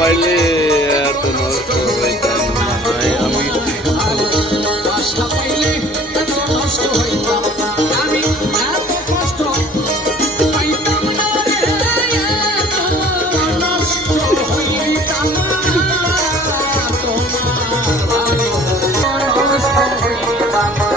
পাইলে এত নষ্ট হইতাম না হয় আমি। আশা পাইলে এত নষ্ট হইতাম না আমি, এত কষ্ট পাইতাম না রে, এত নষ্ট হইতাম না তোমার ভালো, নষ্ট হইতাম